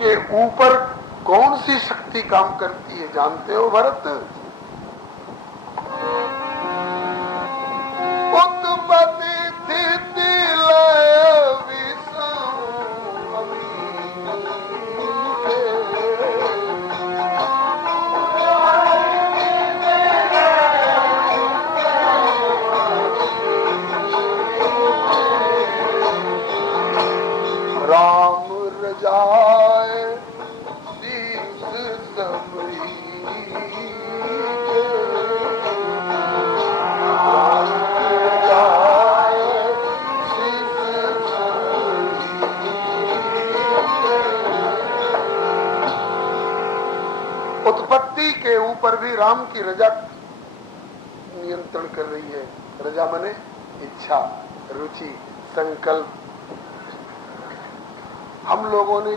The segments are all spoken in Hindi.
के ऊपर कौन सी शक्ति काम करती है जानते हो भरत? उत्पत्ति स्थिति लय विषम राम रजाए शीस सबरी उत्पत्ति के ऊपर भी राम की रजा नियंत्रण कर रही है। रजा माने इच्छा, रुचि, संकल्प। हम लोगों ने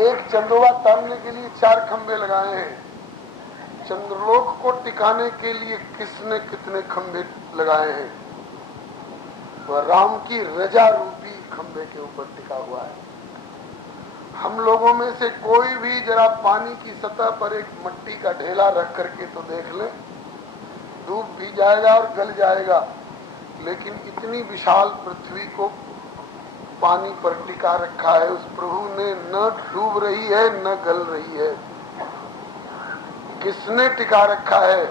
एक चंद्रमा तानने के लिए 4 खंबे लगाए हैं। चंद्रलोक को टिकाने के लिए किसने कितने खंबे लगाए हैं? वह राम की रजा रूपी खंबे के ऊपर टिका हुआ है। हम लोगों में से कोई भी जरा पानी की सतह पर एक मिट्टी का ढेला रख करके तो देख ले, डूब भी जाएगा और गल जाएगा, लेकिन इतनी विशाल पृथ्वी को पानी पर टिका रखा है उस प्रभु ने। न डूब रही है न गल रही है। किसने टिका रखा है?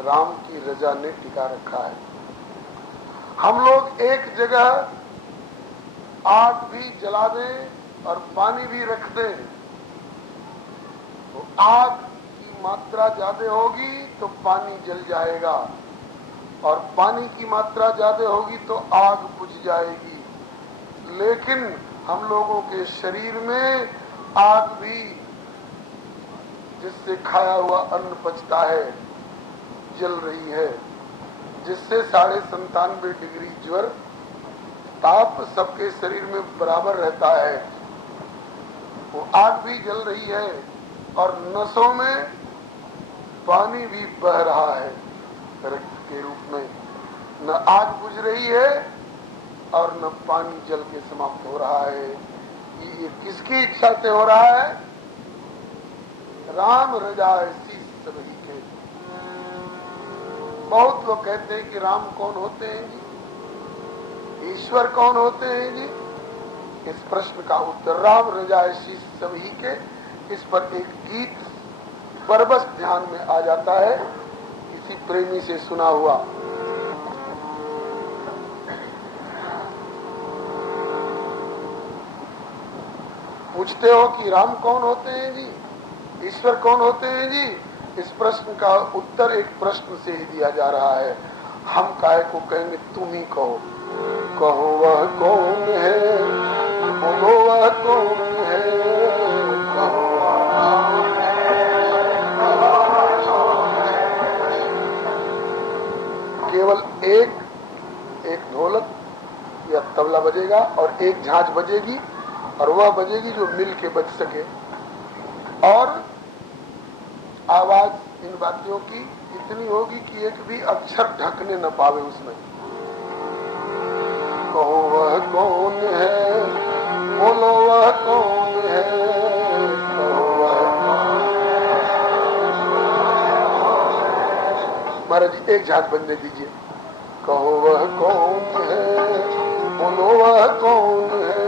राम की रजा ने टिका रखा है। हम लोग एक जगह आग भी जला दें और पानी भी रख दें तो आग की मात्रा ज्यादा होगी तो पानी जल जाएगा, और पानी की मात्रा ज्यादा होगी तो आग बुझ जाएगी। लेकिन हम लोगों के शरीर में आग भी, जिससे खाया हुआ अन्न पचता है, जल रही है, जिससे 97.5 डिग्री ज्वर ताप सबके शरीर में बराबर रहता है। वो आग भी जल रही है और नसों में पानी भी बह रहा है रक्त के रूप में। न आग बुझ रही है और न पानी जल के समाप्त हो रहा है। ये किसकी इच्छा से हो रहा है? राम रजाए शीस सबरी के। बहुत लोग कहते हैं कि राम कौन होते हैं जी, ईश्वर कौन होते हैं जी? इस प्रश्न का उत्तर राम रजाए शीस सबरी के, इस पर एक गीत बरबस ध्यान में आ जाता है, किसी प्रेमी से सुना हुआ। पूछते हो कि राम कौन होते हैं जी, ईश्वर कौन होते हैं जी? इस प्रश्न का उत्तर एक प्रश्न से ही दिया जा रहा है। हम काहे को कहेंगे? तुम ही कहो। कहो वह कौन है, बोलो वह कौन है, कहो वह कौन है। केवल एक ढोलक या तबला बजेगा और एक झांझ बजेगी, और वह बजेगी जो मिल के बज सके, और आवाज इन वाद्यों की इतनी होगी कि एक भी अक्षर ढकने न पावे उसमें। कहो वह कौन है, बोलो वह कौन है, कहो वह कौन है। महाराज जी एक झांझ बजने दीजिए। कहो वह कौन है, बोलो वह कौन है।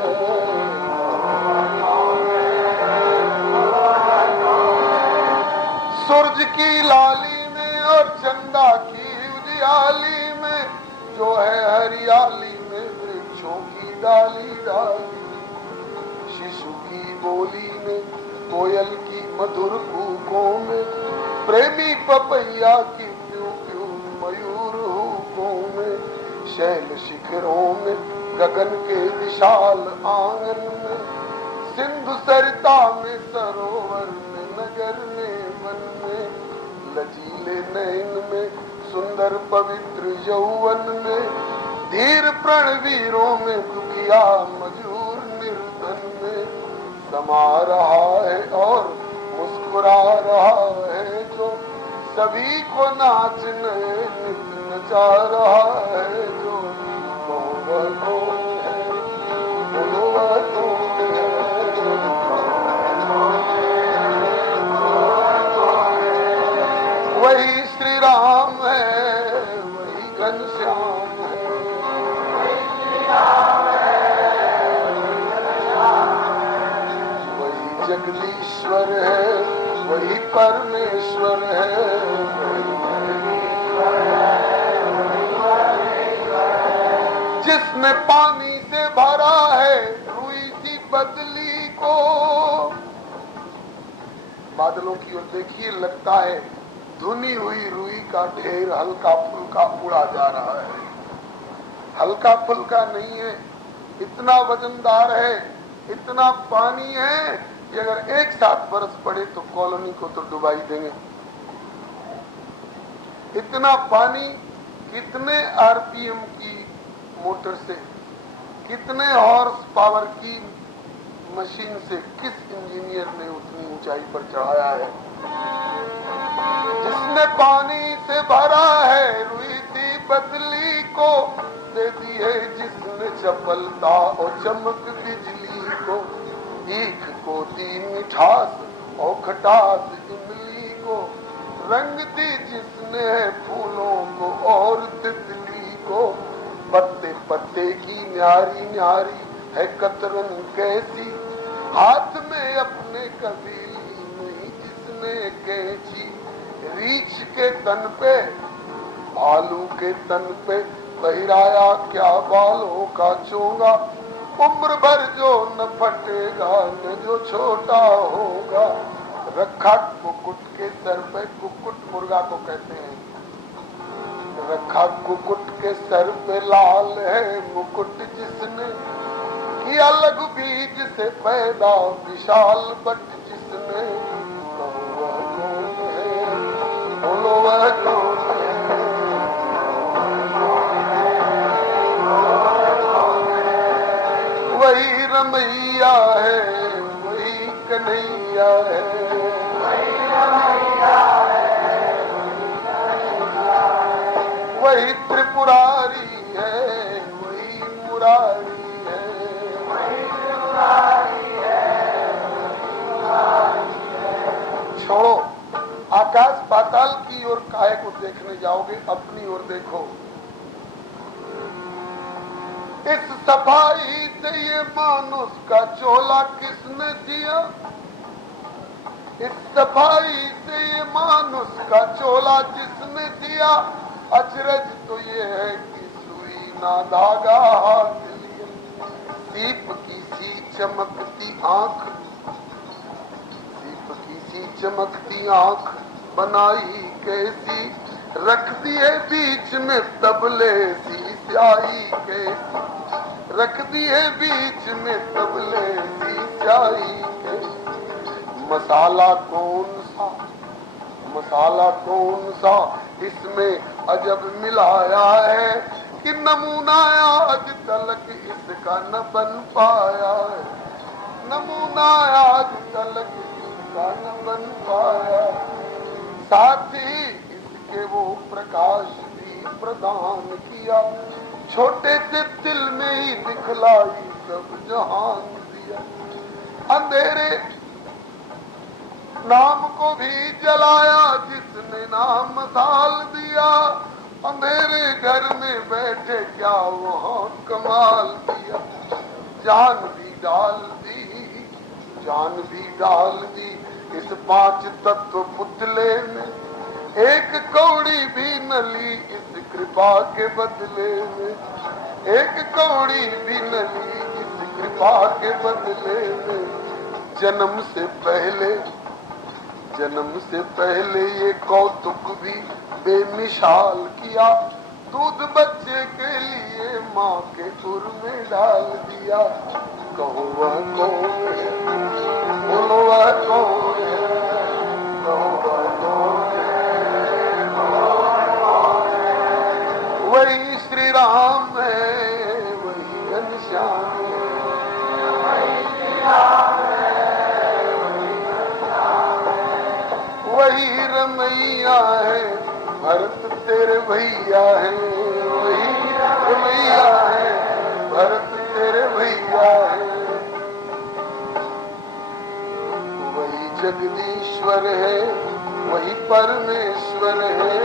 सूरज की लाली में और चंदा की उजियाली में, जो है हरियाली में वृक्षों की डाली डाली, शिशु की बोली में, कोयल की मधुर कूकों में, प्रेमी पपैया की प्यू प्यू मयूर हुकों में, शैल शिखरों में, गगन के विशाल आंगन में, सिंधु सरिता में, सरोवर में, नगर में, वन में, लचीले नयन में, सुंदर पवित्र यौवन में, धीर प्रण वीरों में, दुखिया मजूर निर्धन में, समा रहा है और मुस्कुरा रहा है जो, सभी को नाचने नित नचा रहा है जो। वह कौन है, बोलो वह कौन है। जगदीश्वर है, वही परमेश्वर है। जिसने पानी से भरा है रुई सी बदली को, बादलों की ओर देखिए, लगता है धुनी हुई रुई का ढेर हल्का फुल्का उड़ा जा रहा है। हल्का फुल्का नहीं है, इतना वजनदार है, इतना पानी है कि अगर एक साथ बरस पड़े तो कॉलोनी को तो डुबाई देंगे। इतना पानी कितने आरपीएम की मोटर से, कितने हॉर्स पावर की मशीन से, किस इंजीनियर ने उतनी ऊंचाई पर चढ़ाया है। जिसने पानी से भरा है रुई सी बदली को, दे दी है जिसने चपलता और चमक बिजली को। ईख को दी मिठास और खटास इमली को, रंग दी जिसने फूलों को और तितली को। पत्ते पत्ते की न्यारी न्यारी है कतरन कैसी, हाथ में अपने कभी नहीं जिसने कैची। रीछ के तन पे भालू के तन पे बहिराया क्या बालों का चोंगा। उम्र भर जो न फटेगा न जो छोटा होगा। रखा कुकुट के सर पे, कुकुट मुर्गा को कहते हैं, रखा कुकुट के सर पे लाल है मुकुट जिसने। किया लघु बीज से पैदा विशाल बट जिसने। वह कौन है, बोलो वह कौन है। वही रमैया है, वही कन्हैया है, वही त्रिपुरारी है, वही मुरारी है, छोड़ो आकाश पाताल की ओर काहे को देखने जाओगे, अपनी ओर देखो। इस सफाई से ये मानुष का चोला किसने दिया। इस सफाई से ये मानुष का चोला जिसने दिया। अचरज तो ये है कि सुई ना धागा हाथ लिया। दीप की सी चमकती आंख, दीप की सी चमकती आंख बनाई कैसी। रख दिए बीच में तबले सी स्याही कैसी। रख दिए बीच में तबले सी स्याही कैसी। मसाला कौन सा, मसाला कौन सा इसमें अजब मिलाया है कि नमूना आज तलक इसका न बन पाया है। नमूना आज तलक इसका न बन पाया। साथ ही इसके वो प्रकाश भी प्रदान किया। छोटे से दिल में ही दिखलाई सब जहान दिया। अंधेरे नाम को भी जलाया जिसने नाम डाल दिया। अंधेरे घर में बैठे क्या वहाँ कमाल दिया। जान भी डाल दी, जान भी डाल दी इस 5 तत्व पुतले में। एक कौड़ी भी न ली इस कृपा के बदले में। एक कौड़ी भी न ली इस कृपा के बदले में। जन्म से पहले, जन्म से पहले ये कौतुक भी बेमिसाल किया। दूध बच्चे के लिए माँ के उर में डाल दिया। कहो वह कौन है, बोलो वह कौन है, कहो वह कौन है, कौन है। वही श्री राम है, वही घनश्याम है, वही श्री राम है, वही रमैया है। भरत तेरे भैया है, वही रमैया है। भरत तेरे भैया है। वही जगदीश्वर है, वही परमेश्वर है।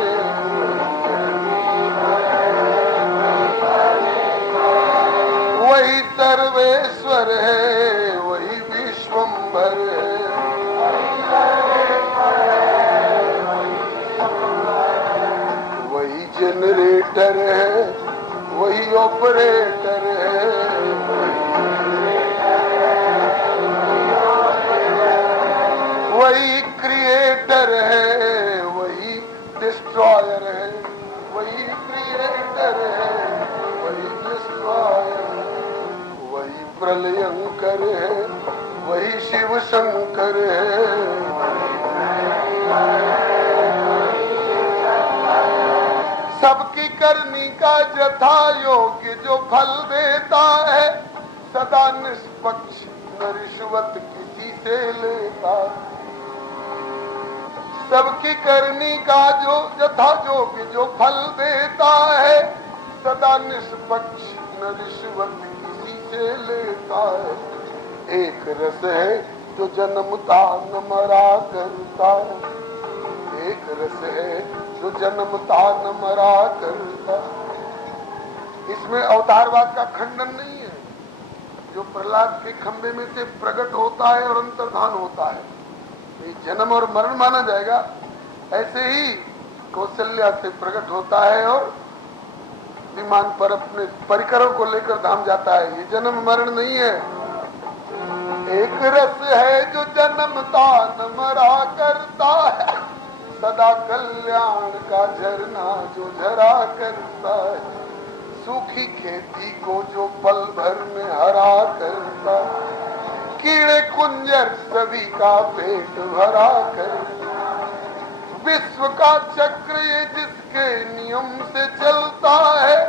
वही सर्वेश्वर है, वही विश्वम्भर है। वही क्रिएटर है, वही डिस्ट्रॉयर है, वही क्रिएटर है, वही डिस्ट्रॉयर, वही प्रलयंकर है, वही शिव शंकर है। सबकी करनी का जथा योग्य जो फल देता है, सदा निष्पक्ष न रिश्वत किसी से लेता। सबकी करनी का जो जथा योग्य जो फल देता है, सदा निष्पक्ष न रिश्वत किसी से लेता है। एक रस है जो जन्मता न मरा करता है, एक रस है जो जन्मता न मरा करता। इसमें अवतारवाद का खंडन नहीं है, जो प्रहलाद के खंबे में से प्रकट होता है और अंतर्धान होता है, ये जन्म और मरण माना जाएगा। ऐसे ही कौशल्या से प्रकट होता है और विमान पर अपने परिकरों को लेकर धाम जाता है, ये जन्म मरण नहीं है। एक रस है जो जन्मता न मरा करता है, सदा कल्याण का झरना जो झरा करता है। सूखी खेती को जो पल भर में हरा करता, कीड़े कुंजर सभी का पेट भरा करता। विश्व का चक्र ये जिसके नियम से चलता है,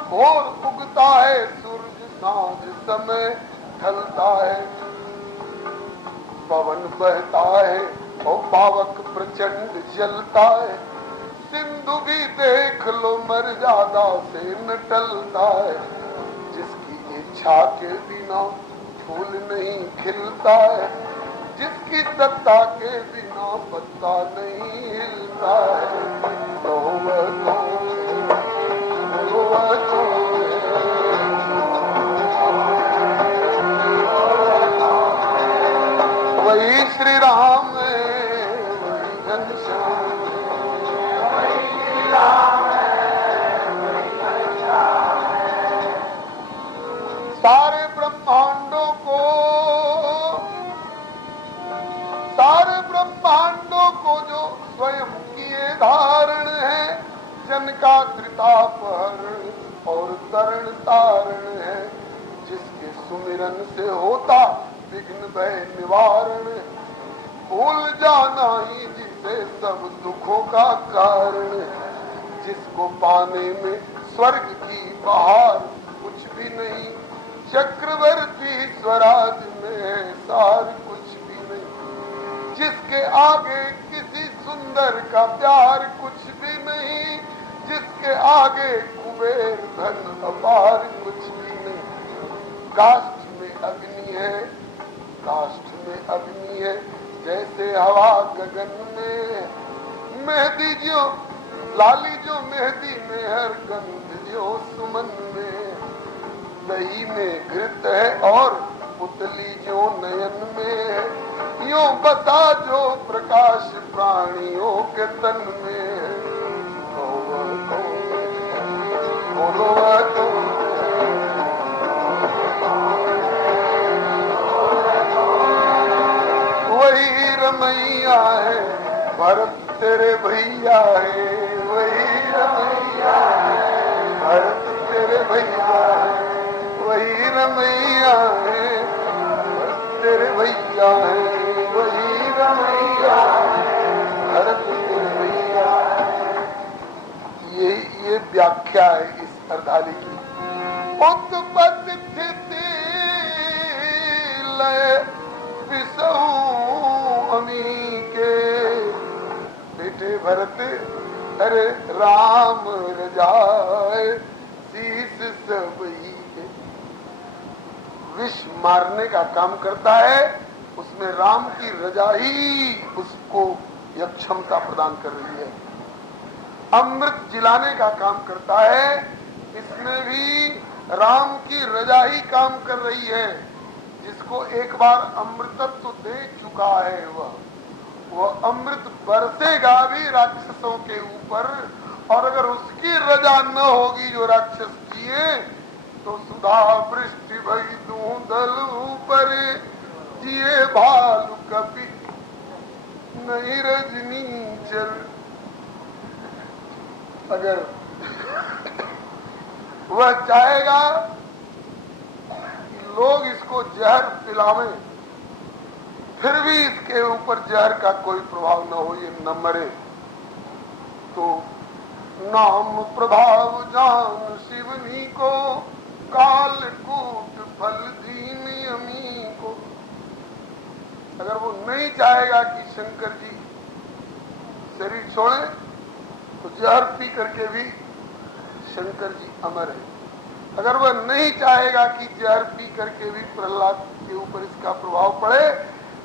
भोर उगता है सूरज सांझ समय ढलता है। पवन बहता है और पावक प्रचंड जलता है, सिंधु भी देख लो मर्यादा से न टलता है। जिसकी इच्छा के बिना फूल नहीं खिलता है, जिसकी सत्ता के बिना पत्ता नहीं हिलता है। तो वही श्री राम है, वही घनश्याम सारे ब्रह्मांडों को जो स्वयं किए धारण है, जन का त्रितापहरण और तरण तारण है। जिसके सुमिरन से होता विघ्न भय निवारण, भूल जाना ही जिसे सब दुखों का कारण। जिसको पाने में स्वर्ग की बहार कुछ भी नहीं, चक्रवर्ती स्वराज में सार कुछ भी नहीं। जिसके आगे किसी सुंदर का प्यार कुछ भी नहीं, जिसके आगे कुबेर धन अपार कुछ भी नहीं। काष्ठ में अग्नि है, काष्ठ में अग्नि है जैसे हवा गगन में। मेहंदी जो लाली जो मेहंदी में हर गंध जो सुमन में। दही में घृत है और पुतली जो नयन में। यो बता जो प्रकाश प्राणियों के तन में। वही रमैया है भरत तेरे भैया है, वही रमैया है भरत तेरे भैया है, वही रमैया है भरत तेरे भैया है, वही रमैया है भरत तेरे भैया है। ये व्याख्या है इस अर्धाली की। उत्पत्ति स्थिति लय विसहु अमी के। बेटे भरत अरे राम रजाए शीस सबई के। विष मारने का काम करता है, उसमें राम की रजा ही उसको यह क्षमता प्रदान कर रही है। अमृत जिलाने का काम करता है, इसमें भी राम की रजा ही काम कर रही है। जिसको एक बार अमृतत्व दे चुका है वह अमृत बरसेगा भी राक्षसों के ऊपर। और अगर उसकी रजा न होगी जो राक्षस जिए तो सुधा वृष्टि भई दूंदल ऊपर जिए भालू कपि नहीं रजनी चल। अगर वह चाहेगा कि लोग इसको जहर पिलावें, फिर भी इसके ऊपर जहर का कोई प्रभाव न हो, ये न मरे, तो नाम प्रभाव जान शिवनी को, कालकूट फल दीन अमी को। अगर वो नहीं चाहेगा कि शंकर जी शरीर छोड़े, तो जहर पी करके भी शंकर जी अमर है। अगर वह नहीं चाहेगा कि जहर पी करके भी प्रहलाद के ऊपर इसका प्रभाव पड़े,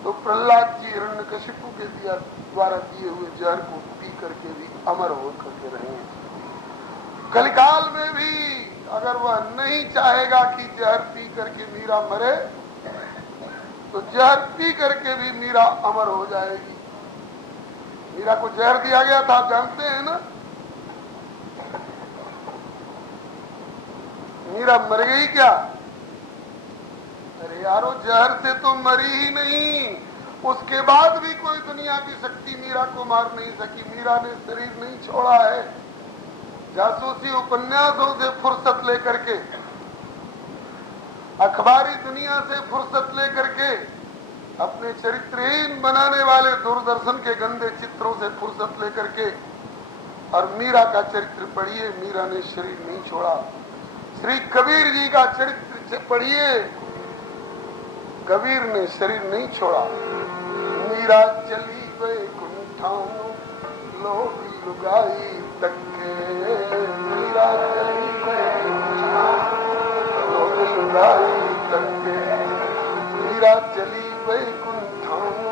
तो प्रहलाद जी हिरण्यकशिपु के द्वारा दिए हुए जहर को पी करके भी अमर हो करके रहेंगे। कलिकाल में भी अगर वह नहीं चाहेगा कि जहर पी करके मीरा मरे, तो जहर पी करके भी मीरा अमर हो जाएगी। मीरा को जहर दिया गया था, आप जानते हैं ना। मीरा मर गई क्या? अरे यारो, जहर से तो मरी ही नहीं, उसके बाद भी कोई दुनिया की शक्ति मीरा को मार नहीं सकी। मीरा ने शरीर नहीं छोड़ा है। जासूसी उपन्यासों से फुर्सत लेकर के, अखबारी दुनिया से फुर्सत लेकर के, अपने चरित्रहीन बनाने वाले दूरदर्शन के गंदे चित्रों से फुर्सत लेकर के, और मीरा का चरित्र पढ़िए। मीरा ने शरीर नहीं छोड़ा। श्री कबीर जी का चरित्र पढ़िए, कबीर ने शरीर नहीं छोड़ा। मीरा चली वैकुंठानु लोग लुगाई तक्के, मीरा चली लोग लुगाई तक्के, मीरा चली वैकुंठानु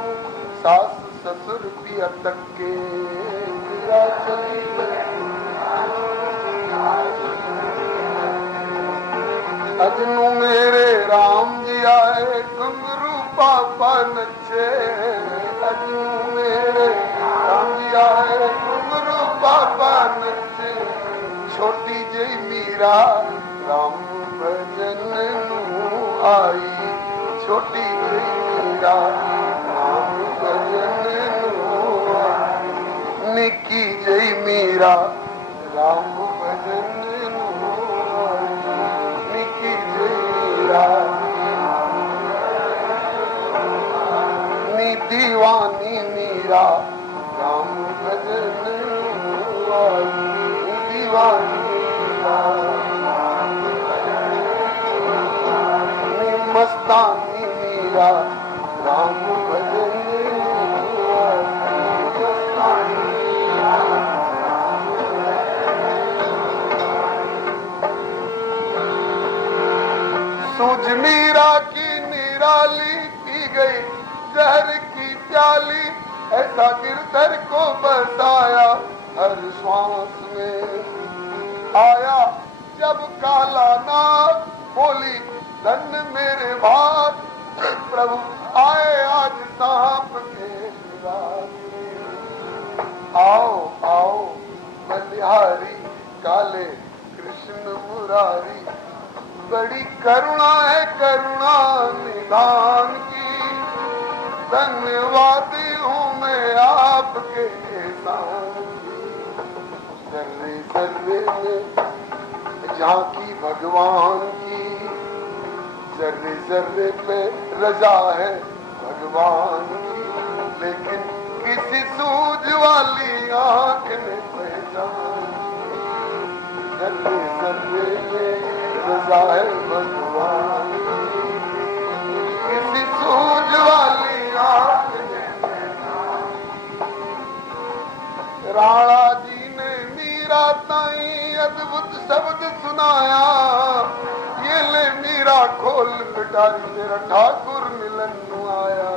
सास ससुर पिया तक्के, मीरा चली अजनू मेरे राम जी आए घुंघरू पापा नचे, अजनू मेरे राम जी आए घुंघरू पापा नचे, छोटी जई मीरा राम भजन नू आई, छोटी जई मीरा राम भजन नू आई, निकी जई मीरा राम भजन नी दीवानी मीरा राम भजन नी दीवानी नी मस्तानी मीरा राम भजन सूझ मीरा की निराली पी गई जहर की प्याली, ऐसा गिरधर को बसाया हर श्वास में। आया जब काला नाग बोली धन मेरे भाग, प्रभु आए आज सांप के निवास। आओ आओ बलिहारी काले कृष्ण मुरारी, बड़ी करुणा है करुणा निधान की, धन्यवादी हूँ मैं आपके एहसान की। जर्रे जर्रे में झांकी भगवान की, जर्रे जर्रे पे रजा है भगवान की, लेकिन किसी सूझ वाली आंख ने पहचान की। जर्रे जर्रे में रजा है भगवान की, किसी सूझ वाली आंख ने पहचान। राणा जी ने मीरा ताई अद्भुत शब्द सुनाया, ये ले मीरा खोल पिटारी तेरा ठाकुर मिलन नु आया।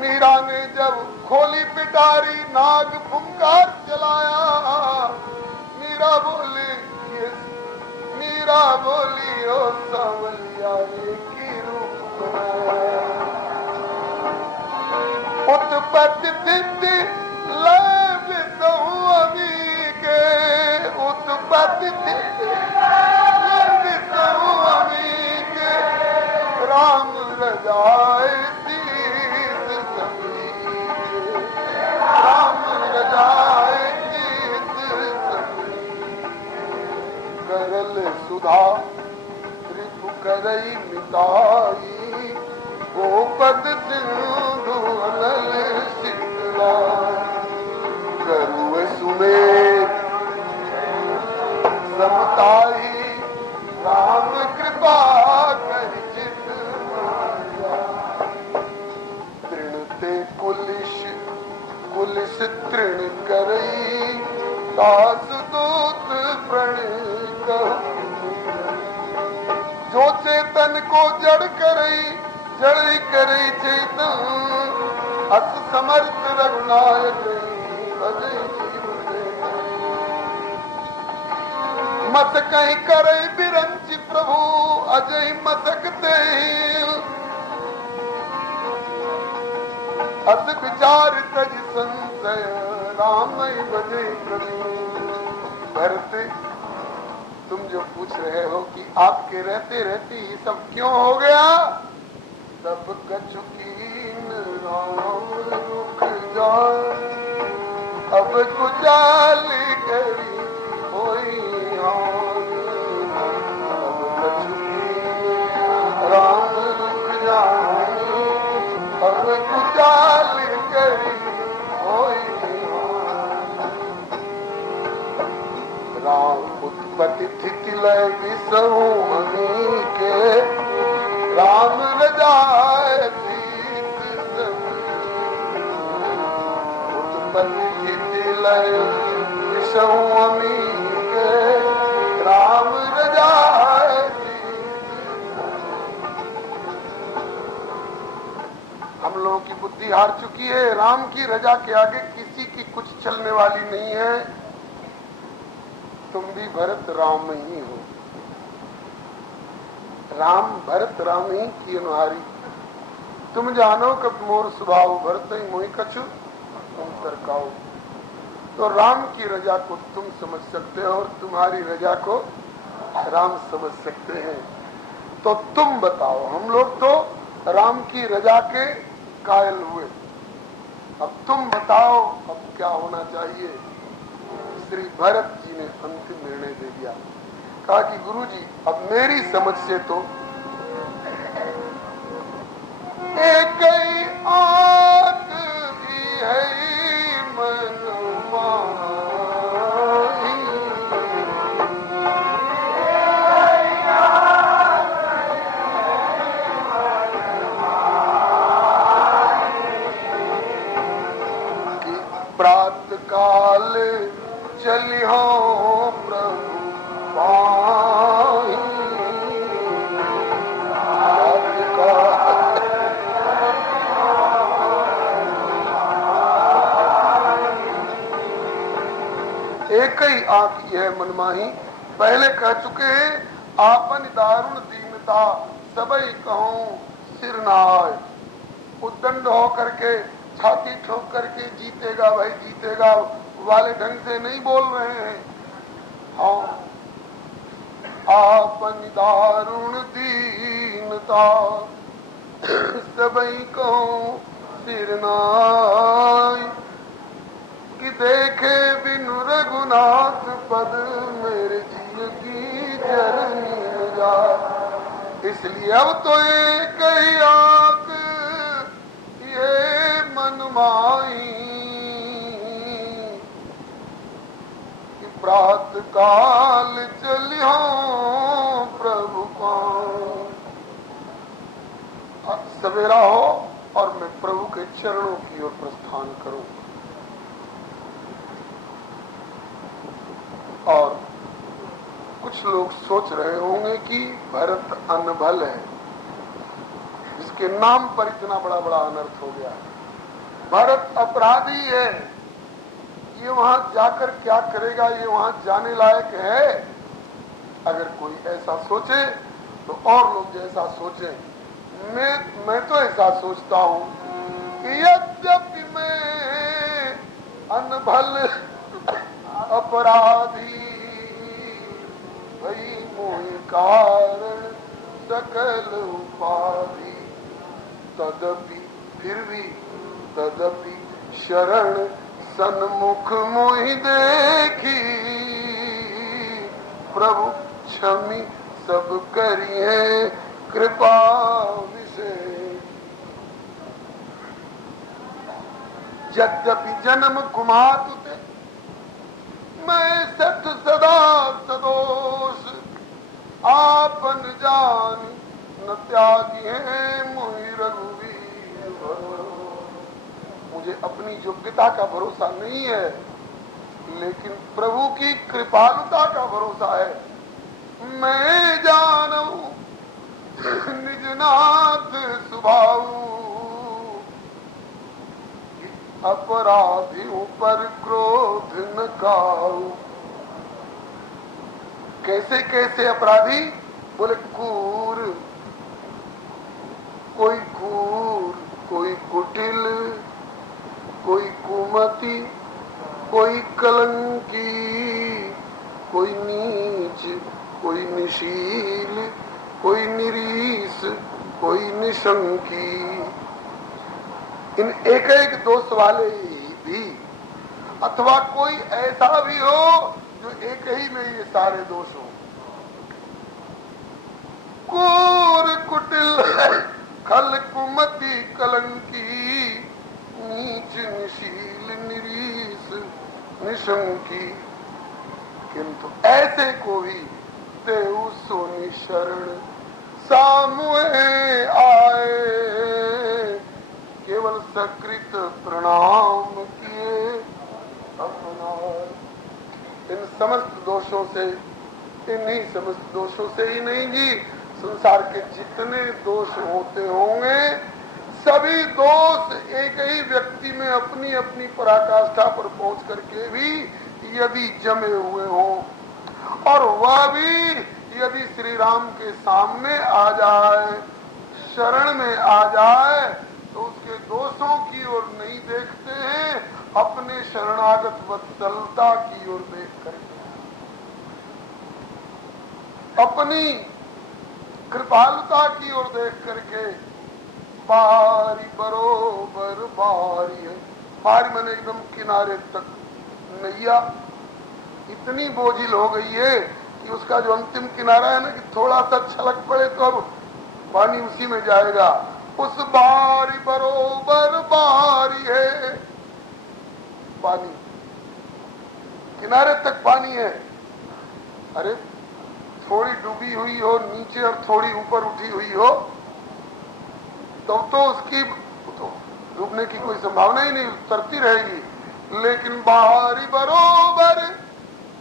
मीरा ने जब खोली पिटारी नाग फुंकार चलाया, मीरा बोली मीरा बोली ओ सांवलिया ये की रूप बनाया। उत्पत्ति तिथि लय विसहु अमी के, उत्पत्ति तिथि लय विसहु अमी के, राम रजाए शीस करई मिताई, गोपद सिंधु अनल शीतला, करुए सुमेर समताई, राम कृपा कर चित माया, तृणते कुलिश तृण करई, दास दूत प्रणय कहु, जो चेतन को जड़ करई, जड़ करई चेतन, अस समर्थ रघुनायक अजय जीव दे, मत कहीं करे बिरंच प्रभु अजय मसकते, अस विचार तज संशय राम बजे कभी। भरत, तुम जो पूछ रहे हो कि आपके रहते रहते ये सब क्यों हो गया, तब कछुकीन राम रुक जाए, अब कुचाल करी होई हाल, अब कछुकीन राम रुक जाए, अब कुचाल करी होई हाल, राम उत्पत्ति स्थिति लय विसहु मनी के, राम रजाए सीत उत्पत्ति स्थिति लय विसहु मनी के, राम रजाए सीत। हम लोगों की बुद्धि हार चुकी है, राम की रजा के आगे किसी की कुछ चलने वाली नहीं है। तुम भी भरत राम ही हो, राम भरत राम ही की अनुहारी, तुम जानो कब मोर स्वभाव, भरत ही मोहि कछु तुम तरकाओ। तो राम की रजा को तुम समझ सकते हो और तुम्हारी रजा को राम समझ सकते हैं। तो तुम बताओ, हम लोग तो राम की रजा के कायल हुए, अब तुम बताओ अब क्या होना चाहिए। श्री भरत जी ने अंतिम निर्णय दे दिया, कहा कि गुरुजी अब मेरी समझ से तो एक ही आंख ही है मनमाही, कि प्रात काल चलिहो प्रभु पाहि, एक ही आंख यह मनमाही। पहले कह चुके हैं, आपन दारुण दीनता सबई कहूं सिर नाय, उद्दंड हो करके छाती ठोक करके जीतेगा भाई जीतेगा वाले ढंग से नहीं बोल रहे हैं। हाँ, आपन दारुण दीनता सबई कहूं सिर नाय, कि देखे बिनु रघुनाथ पद मेरे जीव की जरनी में जा। इसलिए अब तो एक ही आंख ये मनमाई, कि प्रात काल चलियो प्रभु पाऊं। सवेरा हो और मैं प्रभु के चरणों की ओर प्रस्थान करूं। और कुछ लोग सोच रहे होंगे कि भरत अनभल है, जिसके नाम पर इतना बड़ा बड़ा अनर्थ हो गया है। भरत अपराधी है, ये वहां जाकर क्या करेगा, ये वहां जाने लायक है। अगर कोई ऐसा सोचे तो और लोग जैसा सोचे। मैं तो ऐसा सोचता हूं कि यद्यपि मैं अनभल अपराधी, भई मोहि कारण सकल उपाधि, तदपि फिर भी तदपि शरण सन्मुख मोहि देखी, प्रभु क्षमि सब करी है कृपा विशेष। यद्यपि जन्म कुमातु ते मैं सठ सदा सदोष, आपन जान न त्यागी है मोहि रघुवीर भरोस। मुझे अपनी योग्यता का भरोसा नहीं है, लेकिन प्रभु की कृपालुता का भरोसा है। मैं जानू निजनाथ सुभाऊ, अपराधियों पर क्रोध न खाऊ। कैसे कैसे अपराधी? बोले क्रूर, कोई क्रूर, कोई कुटिल, कोई कुमति, कोई कलंकी, कोई नीच, कोई निशील, कोई निरीस, कोई निशंकी। इन एक एक दोष वाले भी, अथवा कोई ऐसा भी हो जो एक ही में ये सारे दोष हो। क्रूर, कुटिल, खल, कुमति, कलंकी, नीच, निशील, निरीस, निशंकी, किंतु ऐसे को भी देहु सोनी शरण सामुए आए, केवल सकृत प्रणाम किए अपनाए। इन समस्त दोषों से, इन्हीं समस्त दोषों से ही नहीं जी, संसार के जितने दोष होते होंगे सभी दोष एक ही व्यक्ति में अपनी अपनी पराकाष्ठा पर पहुंच करके भी यदि जमे हुए हों, और वह भी यदि श्री राम के सामने आ जाए, शरण में आ जाए, तो उसके दोषों की ओर नहीं देखते हैं, अपने शरणागत वत्सलता की ओर देख करके, अपनी कृपालुता की ओर देख करके। बारी बरोबर बारी है, बारी मैंने एकदम किनारे तक नैया इतनी बोझिल हो गई है कि उसका जो अंतिम किनारा है ना, कि थोड़ा सा छलक पड़े तो अब पानी उसी में जाएगा। उस बारी बरोबर बारी है, पानी किनारे तक पानी है। अरे थोड़ी डूबी हुई हो नीचे और थोड़ी ऊपर उठी हुई हो तो उसकी तो डूबने की कोई संभावना ही नहीं, तरती रहेगी। लेकिन बारी बरोबर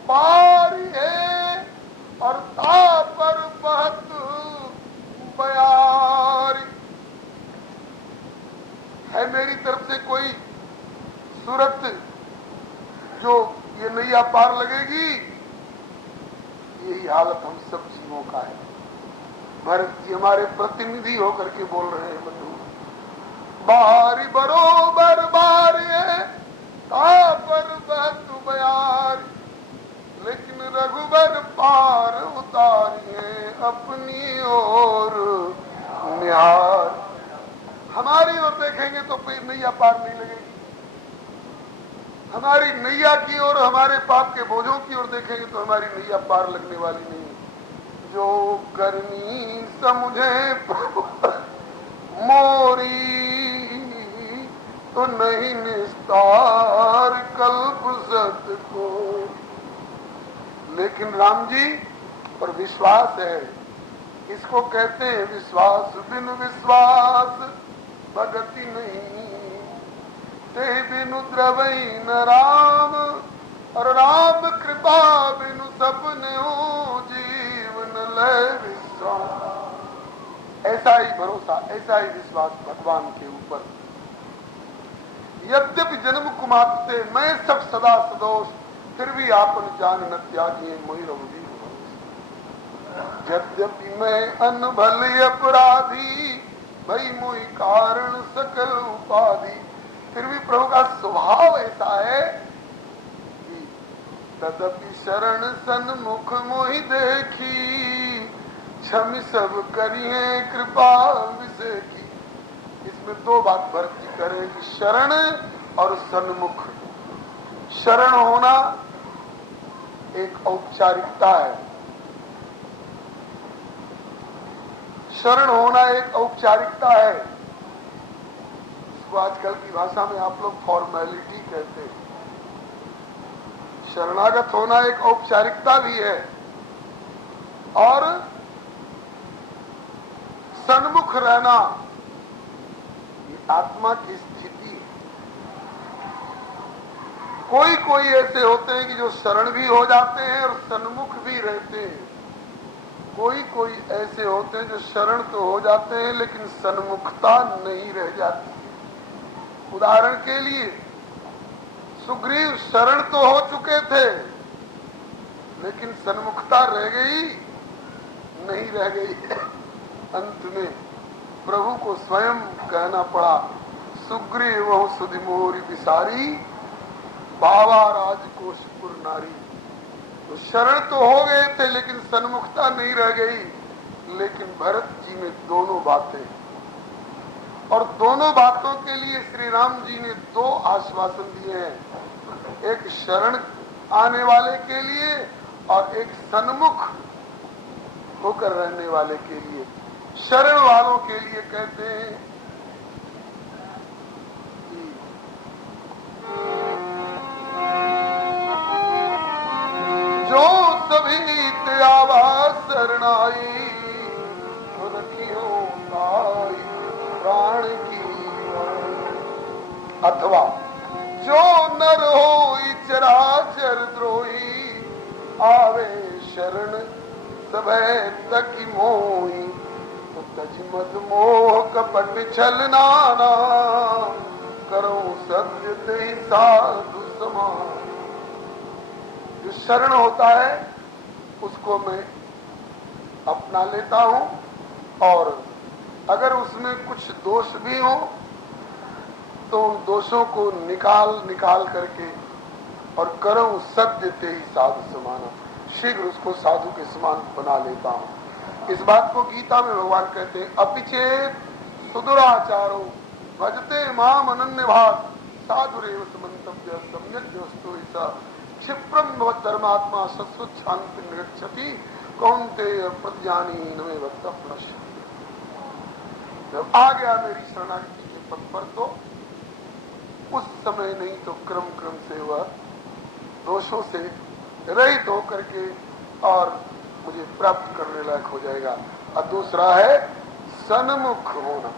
बारी है और तापर बहत बयारी है। मेरी तरफ से कोई सूरत जो ये नैया पार लगेगी, यही हालत हम सब जीवों का है। भरत जी हमारे प्रतिनिधि होकर के बोल रहे हैं, बंधु। बारी बरोबर बारी है, तापर बहत बयारी, लेकिन रघुबर पार उतारिए अपनी ओर निहार। हमारी ओर देखेंगे तो नैया पार नहीं लगेगी, हमारी नैया की ओर, हमारे पाप के बोझों की ओर देखेंगे तो हमारी नैया पार लगने वाली नहीं। जो करनी समझे मोरी, तो नहीं निस्तार कल्प सत को। लेकिन राम जी पर विश्वास है, इसको कहते हैं विश्वास। बिन विश्वास भगति नहीं, ते बिनु द्रवई न राम, और राम कृपा बिनु सपने हो जीवन ले विश्राम। ऐसा ही भरोसा, ऐसा ही विश्वास भगवान के ऊपर। यद्यपि जन्म कुमार से मैं सब सदा सदोष, फिर भी आपन जान न त्यागी मोहि रघुवीर। यद्यपि मैं अनभल अपराधी, भई मोहि कारण सकल उपाधि। फिर भी प्रभु का स्वभाव ऐसा है कि तदपि शरण सन्मुख मोहि देखी, क्षमि सब करिए कृपा विषेखी। इसमें दो बात भर्ती करें कि शरण और सन्मुख। शरण होना एक औपचारिकता है, शरण होना एक औपचारिकता है, इसको आजकल की भाषा में आप लोग फॉर्मेलिटी कहते हैं। शरणागत होना एक औपचारिकता भी है और सन्मुख रहना ये आत्मा की स्थिति है। कोई कोई ऐसे होते हैं कि जो शरण भी हो जाते हैं और सन्मुख भी रहते हैं। कोई कोई ऐसे होते हैं जो शरण तो हो जाते हैं लेकिन सन्मुखता नहीं रह जाती। उदाहरण के लिए सुग्रीव शरण तो हो चुके थे लेकिन सन्मुखता रह गई नहीं रह गई। अंत में प्रभु को स्वयं कहना पड़ा, सुग्रीव सुधिमोरी बिसारी बाबा राजकोशपुर नारी। तो शरण तो हो गए थे लेकिन सन्मुखता नहीं रह गई। लेकिन भरत जी में दोनों बातें, और दोनों बातों के लिए श्री राम जी ने दो आश्वासन दिए हैं, एक शरण आने वाले के लिए और एक सन्मुख होकर रहने वाले के लिए। शरण वालों के लिए कहते हैं जो सभी त्यावा शरणाई रखियो नाई प्राण की, अथवा जो नर हो चराचर द्रोही आवे शरण सभय तक मोही। तो तजमत मोह कपट छल नाना करो सत्य ते साधु समान। जो शरण होता है उसको मैं अपना लेता हूं और अगर उसमें कुछ दोष भी हो तो उन दोषों को निकाल करके और करो सत्य ते ही साधु समाना, शीघ्र उसको साधु के समान बना लेता हूं। इस बात को गीता में भगवान कहते हैं, अपिचेत सुदुराचारो भजते माम अनन्य भाग साधुरेव समन्तव्य सम्यक वस्तु ऐसा क्षिप्रम भवत धर्मात्मा शश्वत शांति निरक्षति कौन्तेय प्रज्ञानी नमे भक्त प्रणश्यति। जब आ गया मेरी शरणागति के पद पर तो उस समय नहीं तो क्रम क्रम से वह दोषों से रहित होकर के और मुझे प्राप्त करने लायक हो जाएगा। और दूसरा है सन्मुख होना।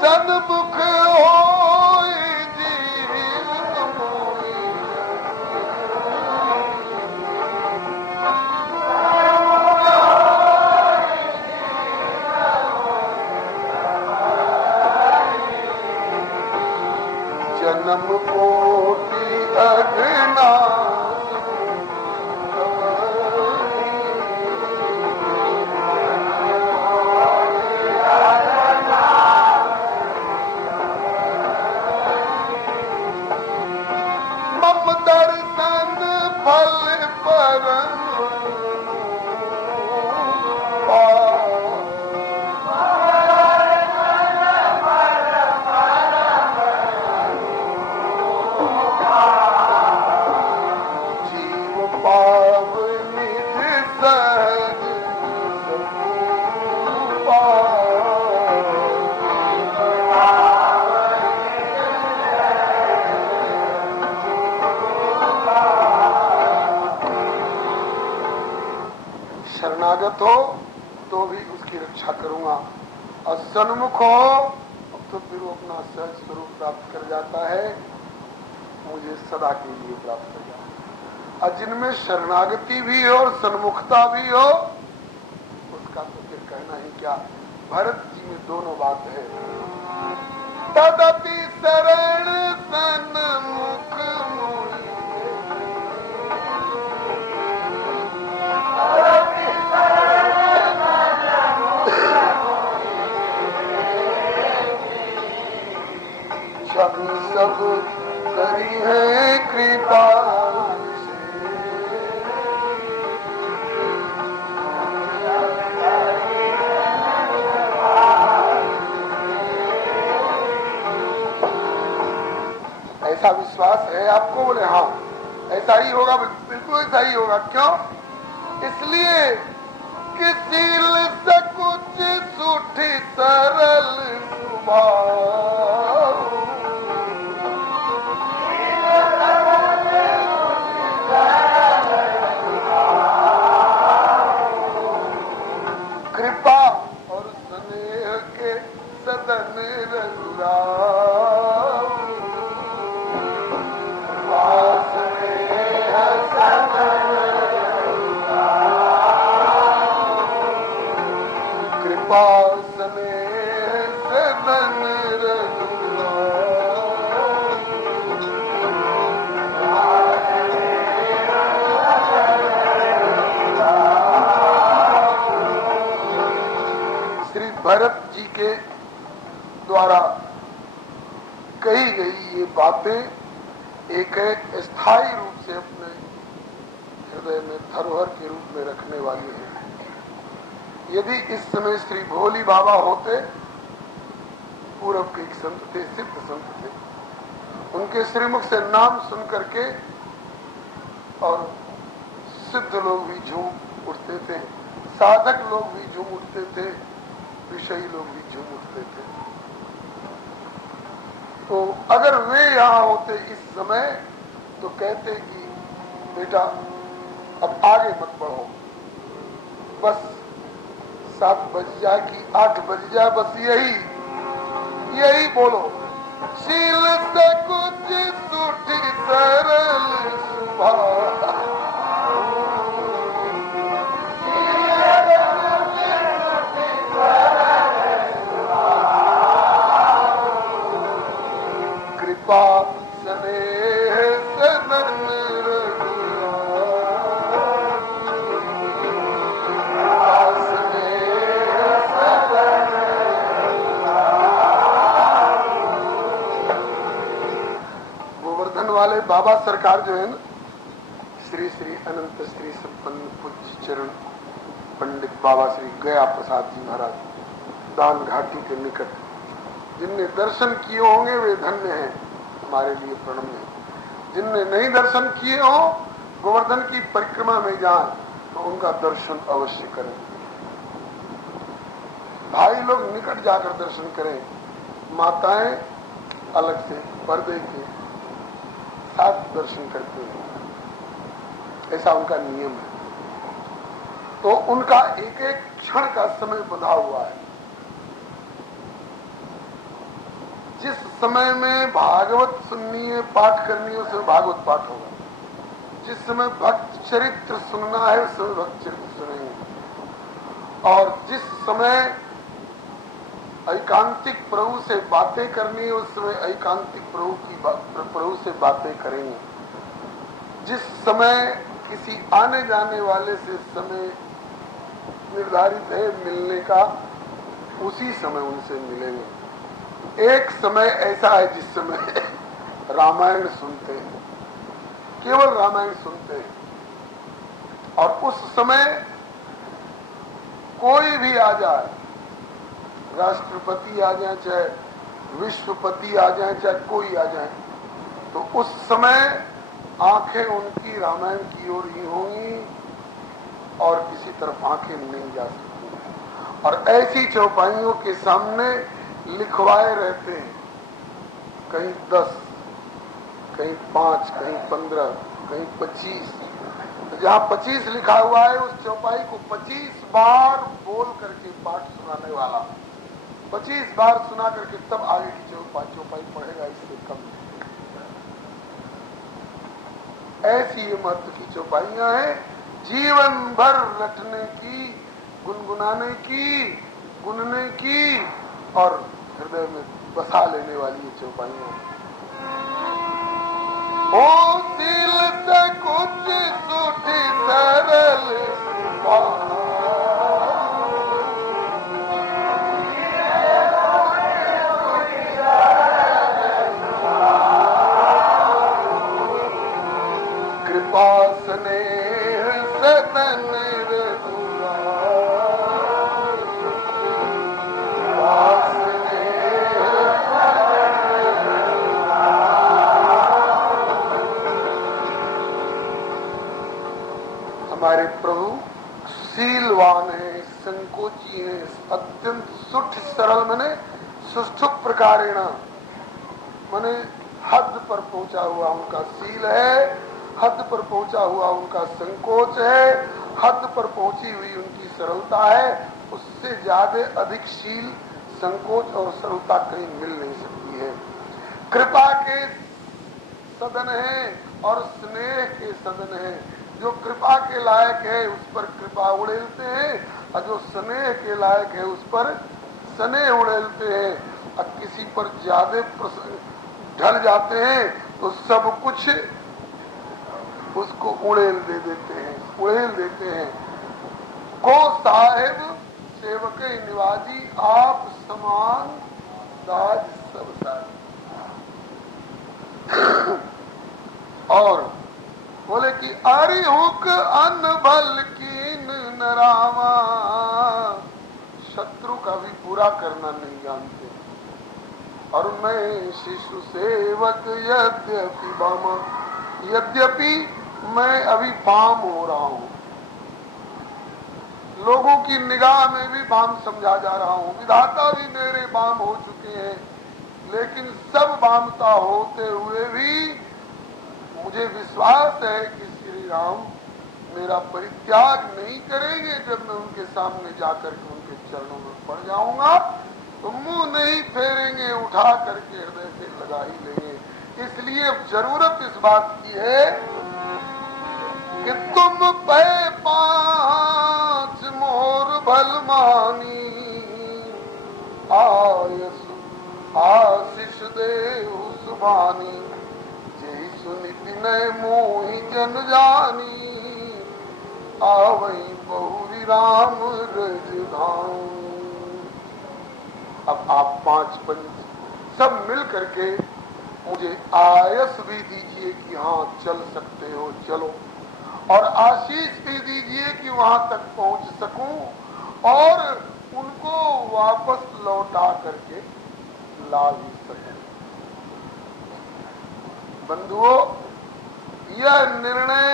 सन्मुख हो जन्म कोटि अगना हो तो भी उसकी रक्षा करूंगा, और सन्मुख हो तो फिर वो अपना सहज स्वरूप प्राप्त कर जाता है, मुझे सदा के लिए प्राप्त कर जाता है। और जिनमें शरणागति भी हो और सन्मुखता भी हो उसका तो फिर कहना ही क्या। भरत जी में दोनों बात है, तदपि शरण सन्मुख सब करी है कृपा से। ऐसा विश्वास है आपको? बोले हाँ ऐसा ही होगा, बिल्कुल ऐसा ही होगा। क्यों? इसलिए कि सील सकुच कुछ सूठी सरल स्वभाव, कृपा और स्नेह के सदन रघुराम, स्नेह सदन रघुराम, कृपा स्नेह सदन भरत जी के द्वारा कही गई ये बातें एक एक स्थायी रूप से अपने हृदय में धरोहर के रूप में रखने वाली है। यदि इस समय श्री भोली बाबा होते, पूर्व के एक संत थे, सिद्ध संत थे, उनके श्रीमुख से नाम सुन करके और सिद्ध लोग भी झूम उठते थे, साधक लोग भी झूम उठते थे, विषयी लोग भी झूम उठते थे। तो अगर वे यहाँ होते इस समय तो कहते कि बेटा अब आगे मत बढ़ो, बस 7 बज जाए कि 8 बज जाए, बस यही बोलो, शील से कुछ सूठी सरल सुभा, कृपा स्नेह सदन रघुराम, स्नेह सदन रघुराम। गोवर्धन वाले बाबा सरकार जो है ना, श्री श्री अनंत श्री संपन्न पूज्य चरण पंडित बाबा श्री गया प्रसाद जी महाराज, दान घाटी के निकट, जिनने दर्शन किए होंगे वे धन्य हैं, हमारे लिए प्रणम है। जिनने नहीं दर्शन किए हो, गोवर्धन की परिक्रमा में जाएं तो उनका दर्शन अवश्य करें। भाई लोग निकट जाकर दर्शन करें, माताएं अलग से पर्दे के साथ दर्शन करते हैं, ऐसा उनका नियम है। तो उनका एक एक क्षण का समय बंधा हुआ है। जिस समय में भागवत सुननी है, पाठ करनी है, उस समय भागवत पाठ होगा। जिस समय भक्त चरित्र सुनना है, उस समय भक्त चरित्र सुनेंगे। और जिस समय एकांतिक प्रभु से बातें करनी है, उस समय एकांतिक प्रभु से बातें करेंगे। जिस समय किसी आने जाने वाले से समय निर्धारित है मिलने का, उसी समय उनसे मिलेंगे। एक समय ऐसा है जिस समय रामायण सुनते हैं, केवल रामायण सुनते हैं, और उस समय कोई भी आ जाए, राष्ट्रपति आ जाए, चाहे विश्वपति आ जाए, चाहे कोई आ जाए, तो उस समय आंखें उनकी रामायण की ओर ही होंगी और किसी तरफ आंखें नहीं जा सकती। और ऐसी चौपाइयों के सामने लिखवाए रहते हैं, कहीं 10, कहीं 5, कहीं 15, कहीं 25। तो जहाँ 25 लिखा हुआ है, उस चौपाई को 25 बार बोल करके पाठ सुनाने वाला 25 बार सुना करके तब आगे की चौपाई पढ़ेगा, इससे कम। ऐसी ये महत्व की चौपाइयां हैं, जीवन भर रटने की, गुनगुनाने की, गुनने की और हृदय में बसा लेने वाली ये चौपाइयां। ओ दिल से कुछ सूठी सरल कृपा स्नेह सदन पहुंची हैं, अत्यंत सुठ सरल मने सुष्ठु प्रकारेण, मने हद पर पहुंचा हुआ उनका शील है, हद पर पहुंचा हुआ उनका संकोच है, हद पर पहुंची हुई उनकी सरलता है। उससे ज्यादा अधिक शील, संकोच और सरलता कहीं मिल नहीं सकती है। कृपा के सदन है और स्नेह के सदन है। जो कृपा के लायक है उस पर कृपा उड़ेलते हैं, और जो स्नेह के लायक है उस पर स्नेह उड़ेलते हैं। और किसी पर ज्यादा ढल जाते हैं तो सब कुछ उसको उड़ेल देते हैं। को साहेब सेवक निवाजी, आप समान दाज सब साज। और बोले कि अरिहुक अन्न भल कीन नरावा, शत्रु का भी पूरा करना नहीं जानते। और मैं शिशु सेवक यद्यपि बामा, यद्यपि मैं अभी बाम हो रहा हूँ, लोगों की निगाह में भी बाम समझा जा रहा हूँ, विधाता भी मेरे बाम हो चुके हैं, लेकिन सब बामता होते हुए भी मुझे विश्वास है कि श्री राम मेरा परित्याग नहीं करेंगे। जब मैं उनके सामने जाकर के उनके चरणों में पड़ जाऊंगा तो मुंह नहीं फेरेंगे, उठा करके हृदय से लगा ही लेंगे। इसलिए जरूरत इस बात की है कि तुम पे पांच मोर भल मानी, आयसु आशीष देहु सुबानी, जय सुनि विनय मोहि जन जानी, आवई बहुरी राम रजधाम। अब आप पांच पंच सब मिल करके मुझे आयस भी दीजिए कि हाँ चल सकते हो, चलो, और आशीष भी दीजिए कि वहां तक पहुंच सकूं और उनको वापस लौटा करके ला भी सकें। बंधुओं, यह निर्णय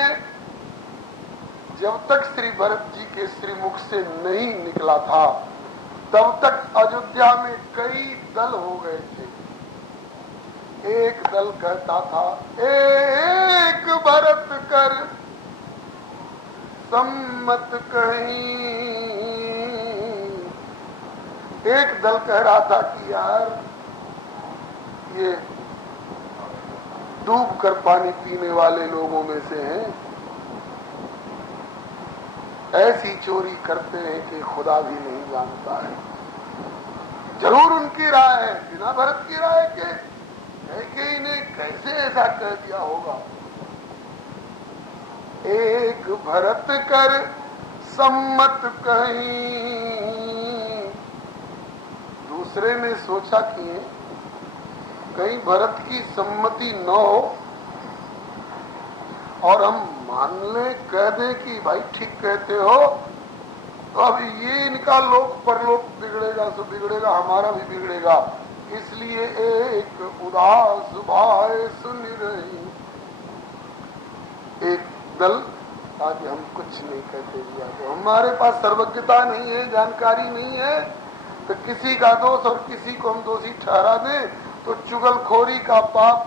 जब तक श्री भरत जी के श्रीमुख से नहीं निकला था तब तक अयोध्या में कई दल हो गए थे। एक दल कहता था एक भरत कर सम्मत कहीं, एक दल कह रहा था कि यार ये डूब कर पानी पीने वाले लोगों में से हैं, ऐसी चोरी करते हैं कि खुदा भी नहीं जानता है। जरूर उनकी राय है, बिना भरत की राय के कैकेयी ने कैसे ऐसा कह दिया होगा। एक भरत कर सम्मत कहीं, दूसरे ने सोचा कि कहीं भरत की सम्मति न हो और हम मान ले, कह दे कि भाई ठीक कहते हो, तो अब ये इनका लोक परलोक बिगड़ेगा सो बिगड़ेगा, हमारा भी बिगड़ेगा। इसलिए एक उदास भाई सुन रही, एक दल ताकि हम कुछ नहीं कहते दिया, तो हमारे पास सर्वज्ञता नहीं है, जानकारी नहीं है, तो किसी का दोष और किसी को हम दोषी ठहरा दें तो चुगलखोरी का पाप,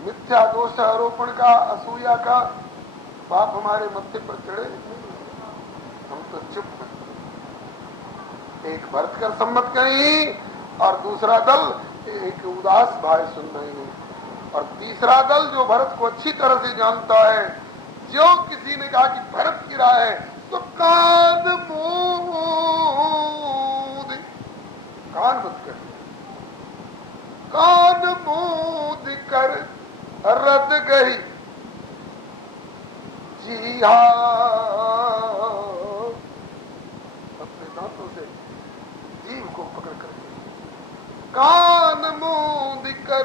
मिथ्या दोष आरोपण का, असूया का पाप हमारे मत्थे पर चढ़े, हम तो चुप हैं। एक भरत कर सम्मत कहीं और दूसरा दल एक उदास भाई सुन रही, और तीसरा दल जो भरत को अच्छी तरह से जानता है, जो किसी ने कहा कि भरत की राय है तो कान मत कर, कान मूंद कर रद गई जी हाँ, अपने दांतों से जीव को पकड़ कर कान मूंद कर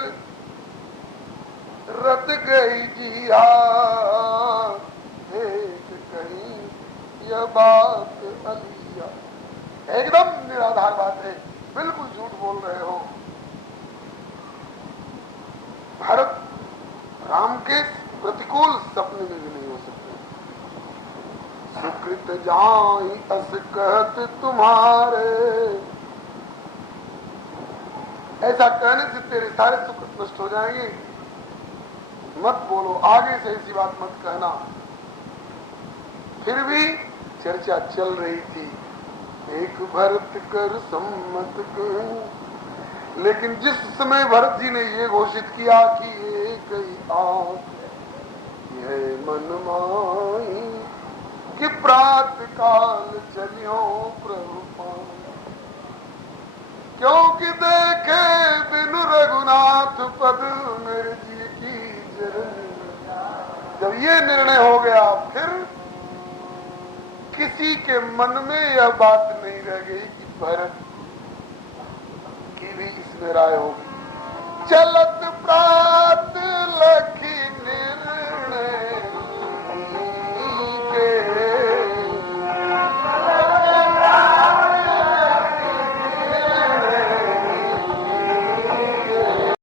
रद गई जी हाँ, एक कहीं यह बात अलिया। एकदम निराधार बात है, बिल्कुल झूठ बोल रहे हो। भरत राम के प्रतिकूल सपने में भी नहीं हो सकते। सुकृत मिट जाई अस कहत तुम्हारे। ऐसा कहने से तेरे सारे सुख नष्ट हो जाएंगे, मत बोलो, आगे से ऐसी बात मत कहना। फिर भी चर्चा चल रही थी, एक भरत कर सम्मत के। लेकिन जिस समय भरत जी ने ये घोषित किया कि एक ही आंख यह मन माई कि प्रात काल चलियो प्रभु पाई, क्योंकि देखे बिनु रघुनाथ पद मेरे जी की जननी। जब ये निर्णय हो गया, फिर किसी के मन में यह बात नहीं रह गई कि भरत की भी इसमें राय होगी। चलत प्रात लखी